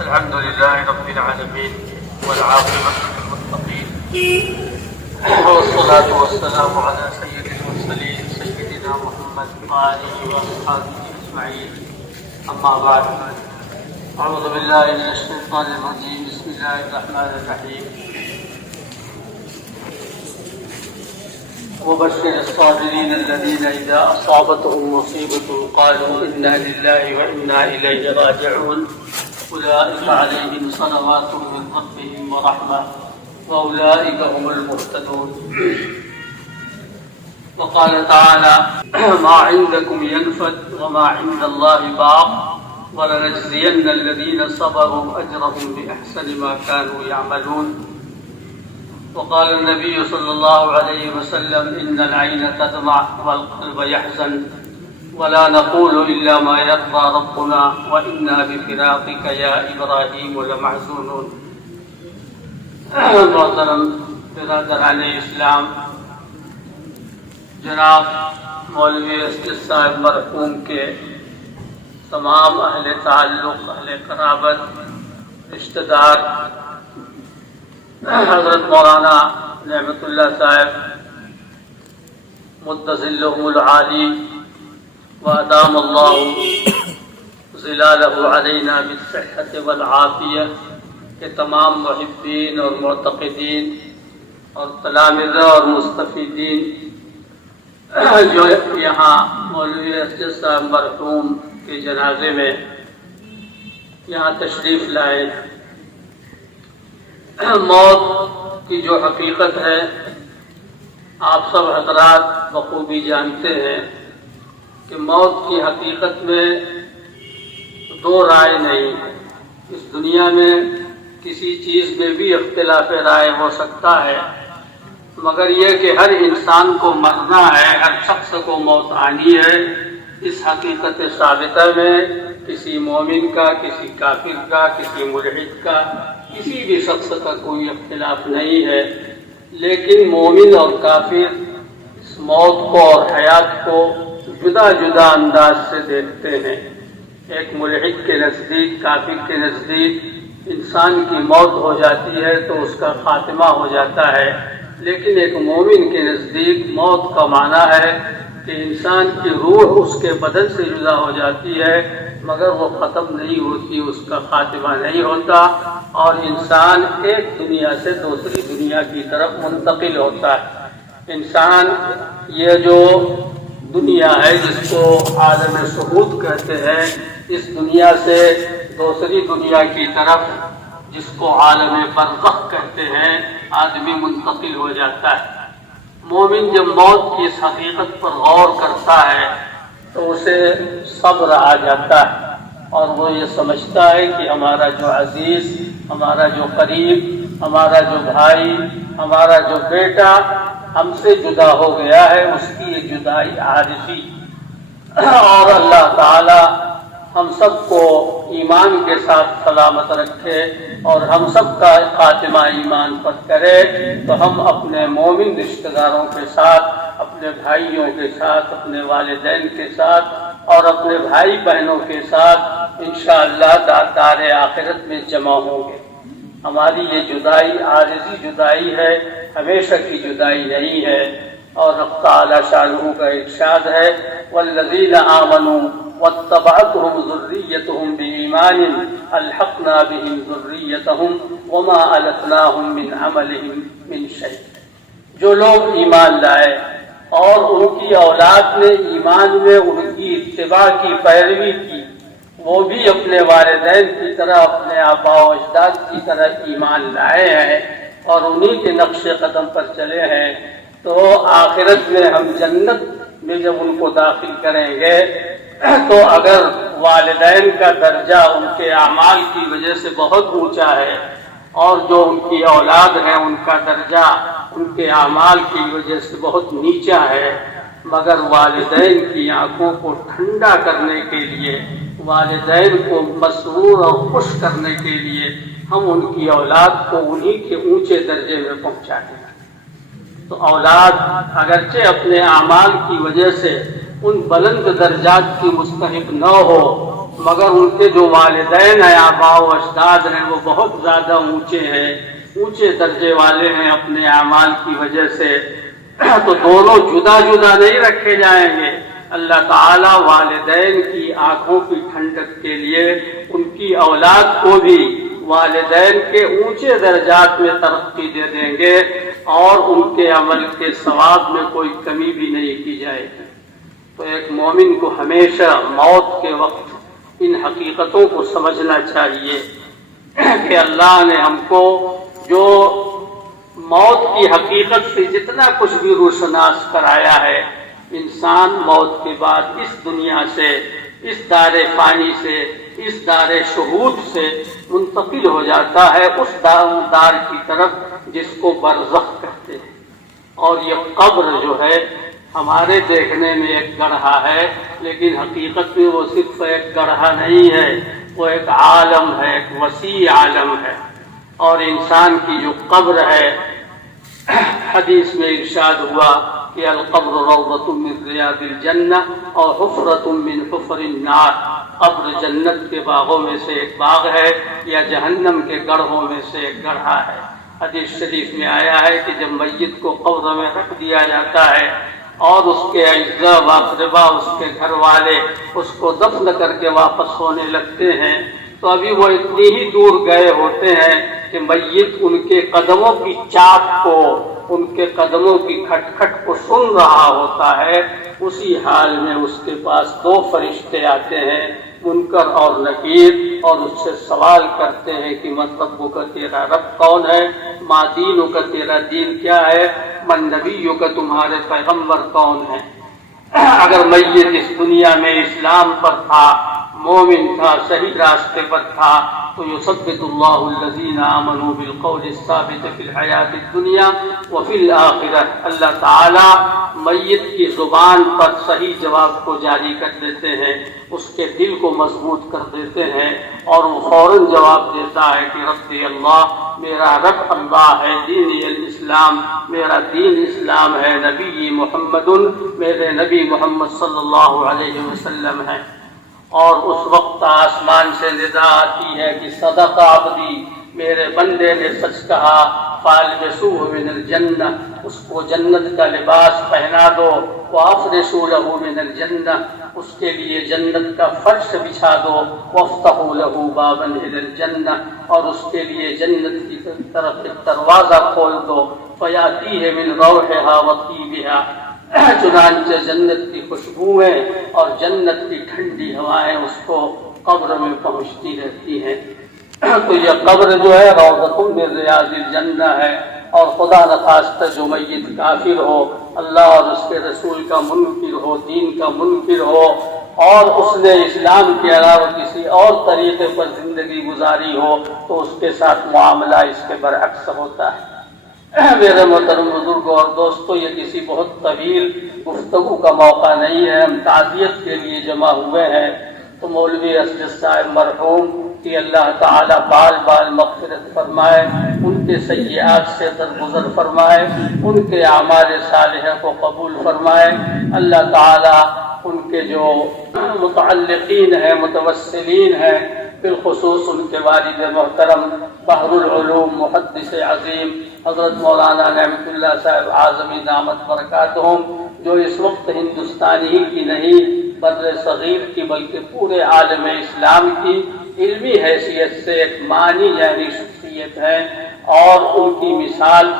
الحمد لله رب العالمين والعاقبة للمتقين والصلاة والسلام على سيد المرسلين سيدنا محمد وآله وأصحابه أجمعين أما بعد أعوذ بالله من الشيطان الرجيم بسم الله الرحمن الرحيم وبشر الصابرين الذين إذا أصابتهم مصيبة قالوا إنا لله وإنا إليه راجعون أولئك عليهم صلوات من ربهم ورحمة وأولئك هم المهتدون. وقال تعالى ما عندكم ينفد وما عند الله باق ولنجزين الذين صبروا أجرهم بأحسن ما كانوا يعملون. وقال النبي صلى الله عليه وسلم إن العين تدمع والقلب يحزن ولا نقول إلا ما يرضى ربنا وإنا بفراقك يا إبراهيم لمحزونون. محترم برادران اسلام، جناب مولوی اسد صاحب مرحوم کے تمام اہل تعلق، اہل قرابت، رشتہ دار، حضرت مولانا نعمت اللہ صاحب مدظلهم العالی وادام اللہ ظلالہ علینا بالصحۃ والعافیہ کے تمام محبین اور معتقدین اور تلامذہ اور مستفیدین جو یہاں مولوی اسد صاحب مرحوم کے جنازے میں یہاں تشریف لائے. موت کی جو حقیقت ہے آپ سب حضرات بخوبی جانتے ہیں کہ موت کی حقیقت میں دو رائے نہیں ہے. اس دنیا میں کسی چیز میں بھی اختلاف رائے ہو سکتا ہے، مگر یہ کہ ہر انسان کو مرنا ہے، ہر شخص کو موت آنی ہے، اس حقیقت ثابتہ میں کسی مومن کا، کسی کافر کا، کسی ملحد کا، کسی بھی شخص کا کوئی اختلاف نہیں ہے. لیکن مومن اور کافر اس موت کو اور حیات کو جدا جدا انداز سے دیکھتے ہیں. ایک ملحد کے نزدیک، کافر کے نزدیک انسان کی موت ہو جاتی ہے تو اس کا خاتمہ ہو جاتا ہے، لیکن ایک مومن کے نزدیک موت کا معنی ہے کہ انسان کی روح اس کے بدن سے جدا ہو جاتی ہے مگر وہ ختم نہیں ہوتی، اس کا خاتمہ نہیں ہوتا اور انسان ایک دنیا سے دوسری دنیا کی طرف منتقل ہوتا ہے. انسان یہ جو دنیا ہے جس کو عالم شہود کہتے ہیں، اس دنیا سے دوسری دنیا کی طرف جس کو عالم برزخ کہتے ہیں آدمی منتقل ہو جاتا ہے. مومن جب موت کی اس حقیقت پر غور کرتا ہے تو اسے صبر آ جاتا ہے اور وہ یہ سمجھتا ہے کہ ہمارا جو عزیز، ہمارا جو قریب، ہمارا جو بھائی، ہمارا جو بیٹا ہم سے جدا ہو گیا ہے، اس کی یہ جدائی عارضی. اور اللہ تعالی ہم سب کو ایمان کے ساتھ سلامت رکھے اور ہم سب کا خاتمہ ایمان پر کرے تو ہم اپنے مومن رشتہ داروں کے ساتھ، اپنے بھائیوں کے ساتھ، اپنے والدین کے ساتھ اور اپنے بھائی بہنوں کے ساتھ انشاءاللہ دار آخرت میں جمع ہوں گے. ہماری یہ جدائی عارضی جدائی ہے، ہمیشہ کی جدائی نہیں ہے. اور رب تعالی شانہ کا ارشاد ہے والذین آمنوا واتبعتهم ذریتهم بإیمان الحقنا بهم ذریتهم وما ألتناهم من عملهم من شیء. جو لوگ ایمان لائے اور ان کی اولاد نے ایمان میں ان کی اتباع کی، پیروی کی، وہ بھی اپنے والدین کی طرح، اپنے آباء و اجداد کی طرح ایمان لائے ہیں اور انہی کے نقش قدم پر چلے ہیں، تو آخرت میں ہم جنت میں جب ان کو داخل کریں گے تو اگر والدین کا درجہ ان کے اعمال کی وجہ سے بہت اونچا ہے اور جو ان کی اولاد ہے ان کا درجہ ان کے اعمال کی وجہ سے بہت نیچا ہے، مگر والدین کی آنکھوں کو ٹھنڈا کرنے کے لیے، والدین کو مسرور اور خوش کرنے کے لیے ہم ان کی اولاد کو انہی کے اونچے درجے میں پہنچاتے ہیں. تو اولاد اگرچہ اپنے اعمال کی وجہ سے ان بلند درجات کی مستحق نہ ہو مگر ان کے جو والدین ہیں آباء و اجداد ہیں وہ بہت زیادہ اونچے ہیں، اونچے درجے والے ہیں اپنے اعمال کی وجہ سے، تو دونوں جدا جدا نہیں رکھے جائیں گے۔ اللہ تعالیٰ والدین کی آنکھوں کی ٹھنڈک کے لیے ان کی اولاد کو بھی والدین کے اونچے درجات میں ترقی دے دیں گے اور ان کے عمل کے ثواب میں کوئی کمی بھی نہیں کی جائے گی۔ تو ایک مومن کو ہمیشہ موت کے وقت ان حقیقتوں کو سمجھنا چاہیے کہ اللہ نے ہم کو جو موت کی حقیقت سے جتنا کچھ بھی روشناس کرایا ہے، انسان موت کے بعد اس دنیا سے، اس دار فانی سے، اس دار شہود سے منتقل ہو جاتا ہے اس دار کی طرف جس کو برزخ کہتے ہیں۔ اور یہ قبر جو ہے ہمارے دیکھنے میں ایک گڑھا ہے، لیکن حقیقت میں وہ صرف ایک گڑھا نہیں ہے، وہ ایک عالم ہے، ایک وسیع عالم ہے۔ اور انسان کی جو قبر ہے، حدیث میں ارشاد ہوا کہ القبر روضۃ من ریاض الجنہ اور حفرۃ من حفر النار، قبر جنت کے باغوں میں سے ایک باغ ہے یا جہنم کے گڑھوں میں سے ایک گڑھا ہے۔ حدیث شریف میں آیا ہے کہ جب میت کو قبر میں رکھ دیا جاتا ہے اور اس کے اعزاء و اقرباء، اس کے گھر والے اس کو دفن کر کے واپس ہونے لگتے ہیں، تو ابھی وہ اتنی ہی دور گئے ہوتے ہیں کہ میت ان کے قدموں کی چاپ کو، ان کے قدموں کی کھٹ کھٹ کو سن رہا ہوتا ہے۔ اسی حال میں اس کے پاس دو فرشتے آتے ہیں، منکر اور نکیر، اور اس سے سوال کرتے ہیں کہ من ربک، تیرا رب کون ہے؟ ما دینک، تیرا دین کیا ہے؟ من نبیک، تمہارے پیغمبر کون ہے؟ اگر میت اس دنیا میں اسلام پر تھا، مومن تھا، صحیح راستے پر تھا، تو یثبت اللہ الذین آمنوا بالقول الثابت فی الحیات الدنیا وفی الآخرہ، اللہ تعالی میت کی زبان پر صحیح جواب کو جاری کر دیتے ہیں، اس کے دل کو مضبوط کر دیتے ہیں، اور وہ فوراً جواب دیتا ہے کہ ربی اللہ، میرا رب اللہ ہے، دینی الاسلام، میرا دین اسلام ہے، نبی محمد، میرے نبی محمد صلی اللہ علیہ وسلم ہے۔ اور اس وقت آسمان سے ندا آتی ہے کہ صدق عبدی، میرے بندے نے سچ کہا، فالبسوہ من الجنہ، اس کو جنت کا لباس پہنا دو، وافرشوا لہ من الجنہ، اس کے لیے جنت کا فرش بچھا دو، وافتحوا لہ بابا الی الجنہ، اور اس کے لیے جنت کی طرف ایک دروازہ کھول دو، فیاتیہ من روحہا وطیبہا، چنانچہ جنت کی خوشبوئیں اور جنت کی ٹھنڈی ہوائیں اس کو قبر میں پہنچتی رہتی ہیں۔ تو یہ قبر جو ہے روضۃ من ریاض الجنہ ہے، اور خدا نخواستہ جو میت کافر ہو، اللہ اور اس کے رسول کا منکر ہو، دین کا منکر ہو، اور اس نے اسلام کے علاوہ کسی اور طریقے پر زندگی گزاری ہو، تو اس کے ساتھ معاملہ اس کے برعکس ہوتا ہے۔ میرے محترم بزرگوں اور دوستوں، یہ کسی بہت طویل گفتگو کا موقع نہیں ہے، ہم تعزیت کے لیے جمع ہوئے ہیں۔ تو مولوی اسجد صاحب مرحوم کی اللہ تعالیٰ بال بال مغفرت فرمائے، ان کے سیئات سے درگزر فرمائے، ان کے اعمال صالحہ کو قبول فرمائے۔ اللہ تعالیٰ ان کے جو متعلقین ہیں، متوسلین ہیں، بالخصوص ان کے والد محترم بحر العلوم محدث عظیم حضرت مولانا نعمت اللہ صاحب اعظمی دامت برکاتہم، جو اس وقت ہندوستان ہی کی نہیں بر صغیر کی بلکہ پورے عالم اسلام کی علمی حیثیت سے ایک مانی یعنی شخصیت ہے، اور ان کی مثال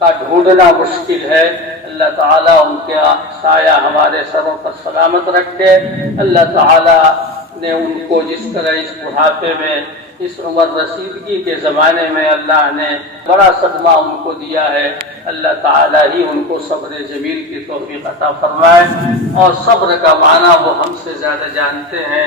کا ڈھونڈنا مشکل ہے۔ اللہ تعالیٰ ان کا سایہ ہمارے سروں پر سلامت رکھے۔ اللہ تعالیٰ نے ان کو جس طرح اس بڑھاپے میں، اس عمر رسیدگی کے زمانے میں اللہ نے بڑا صدمہ ان کو دیا ہے، اللہ تعالیٰ ہی ان کو صبر جمیل کی توفیق عطا فرمائے۔ اور صبر کا معنی وہ ہم سے زیادہ جانتے ہیں،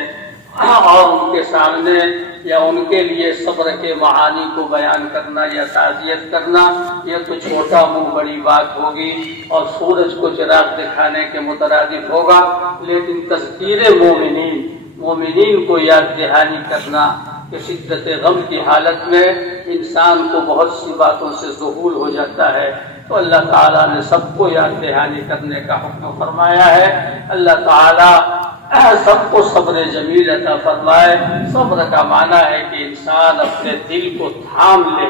اور ان کے سامنے یا ان کے لیے صبر کے معانی کو بیان کرنا یا تعزیت کرنا یہ تو چھوٹا منہ بڑی بات ہوگی اور سورج کو چراغ دکھانے کے مترادف ہوگا، لیکن تذکیر مومنین کو یاد دہانی کرنا کہ شدت غم کی حالت میں انسان کو بہت سی باتوں سے ذہول ہو جاتا ہے، تو اللہ تعالیٰ نے سب کو یاد دہانی کرنے کا حکم فرمایا ہے۔ اللہ تعالیٰ سب کو صبر جمیل عطا فرمائے۔ صبر کا معنی ہے کہ انسان اپنے دل کو تھام لے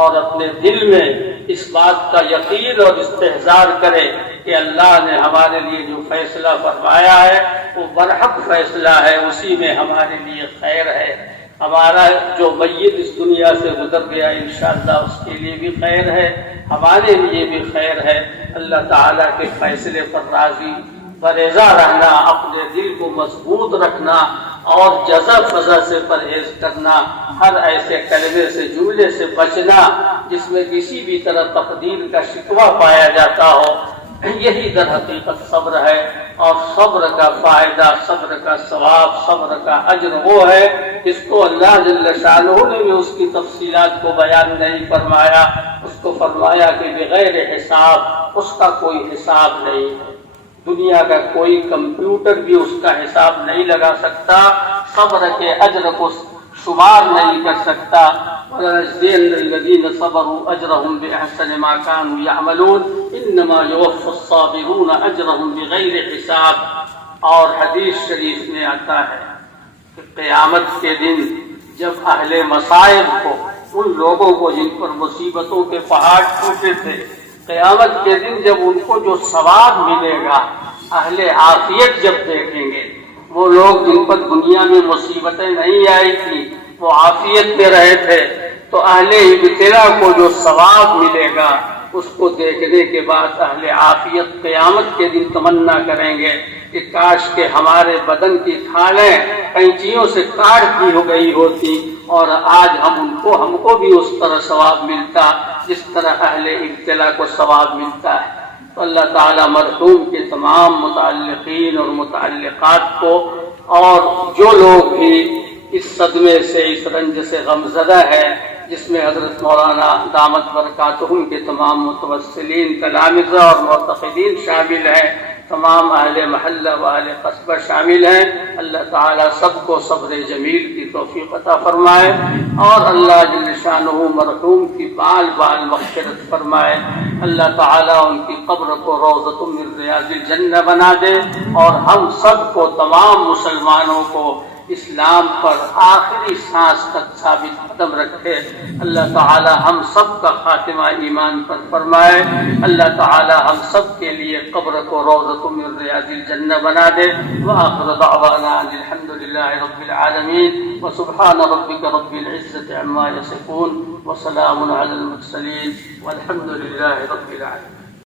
اور اپنے دل میں اس بات کا یقین اور استحضار کرے کہ اللہ نے ہمارے لیے جو فیصلہ فرمایا ہے وہ برحق فیصلہ ہے، اسی میں ہمارے لیے خیر ہے۔ ہمارا جو میت اس دنیا سے گزر گیا انشاءاللہ اس کے لیے بھی خیر ہے، ہمارے لیے بھی خیر ہے۔ اللہ تعالیٰ کے فیصلے پر راضی برضا رہنا، اپنے دل کو مضبوط رکھنا اور جزا فضا سے پرہیز کرنا، ہر ایسے کلمے سے جملے سے بچنا جس میں کسی بھی طرح تقدیر کا شکوہ پایا جاتا ہو، یہی در حقیقت صبر ہے۔ اور صبر کا فائدہ، صبر کا ثواب، صبر کا اجر وہ ہے جس کو اللہ جل شانہ نے بھی اس کی تفصیلات کو بیان نہیں فرمایا، اس کو فرمایا کہ بغیر حساب، اس کا کوئی حساب نہیں ہے، دنیا کا کوئی کمپیوٹر بھی اس کا حساب نہیں لگا سکتا، صبر کے اجر کو شمار نہیں کر سکتا۔ وَلَنَجْزِيَنَّ الَّذِينَ صَبَرُوا أَجْرَهُمْ بِأَحْسَنِ مَا كَانُوا يَعْمَلُونَ إِنَّمَا يُوَفَّى الصَّابِرُونَ أَجْرَهُمْ بِغَيْرِ حِسَابٍ۔ اور حدیث شریف میں آتا ہے کہ قیامت کے دن جب اہل مصائب کو، ان لوگوں کو جن پر مصیبتوں کے پہاڑ ٹوٹے تھے، قیامت کے دن جب ان کو جو ثواب ملے گا، اہل عافیت جب دیکھیں گے، وہ لوگ جن پر دنیا میں مصیبتیں نہیں آئی تھیں، وہ عافیت میں رہے تھے، تو اہل ابتلا کو جو ثواب ملے گا اس کو دیکھنے کے بعد اہل عافیت قیامت کے دن تمنا کریں گے کہ کاش کہ ہمارے بدن کی کھالیں قینچیوں سے کاٹ دی ہو گئی ہوتی اور آج ہم کو بھی اس طرح ثواب ملتا جس طرح اہل ابتلا کو ثواب ملتا ہے۔ تو اللہ تعالیٰ مرحوم کے تمام متعلقین اور متعلقات کو، اور جو لوگ بھی اس صدمے سے، اس رنج سے غمزدہ ہے، جس میں حضرت مولانا دامت برکاتہم کے تمام متوسلین، تلامذہ اور معتقدین شامل ہیں، تمام اہل محلہ و اہل قصبہ شامل ہیں، اللہ تعالیٰ سب کو صبر جمیل کی توفیق عطا فرمائے، اور اللہ جل شانہ مرحوم کی بال بال مغفرت فرمائے۔ اللہ تعالیٰ ان کی قبر کو روضۃ من ریاض الجنہ بنا دے، اور ہم سب کو، تمام مسلمانوں کو اسلام پر آخری سانس تک ثابت قدم رکھے۔ اللہ تعالی ہم سب کا خاتمہ ایمان پر فرمائے۔ اللہ تعالی ہم سب کے لیے قبر کو روضۃ من ریاض الجنہ بنا دے۔ وآخر دعوانا الحمد للہ رب العالمین، وسبحان ربک رب العزة عما یصفون، وسلام علی المرسلین، والحمد للہ رب العالمین۔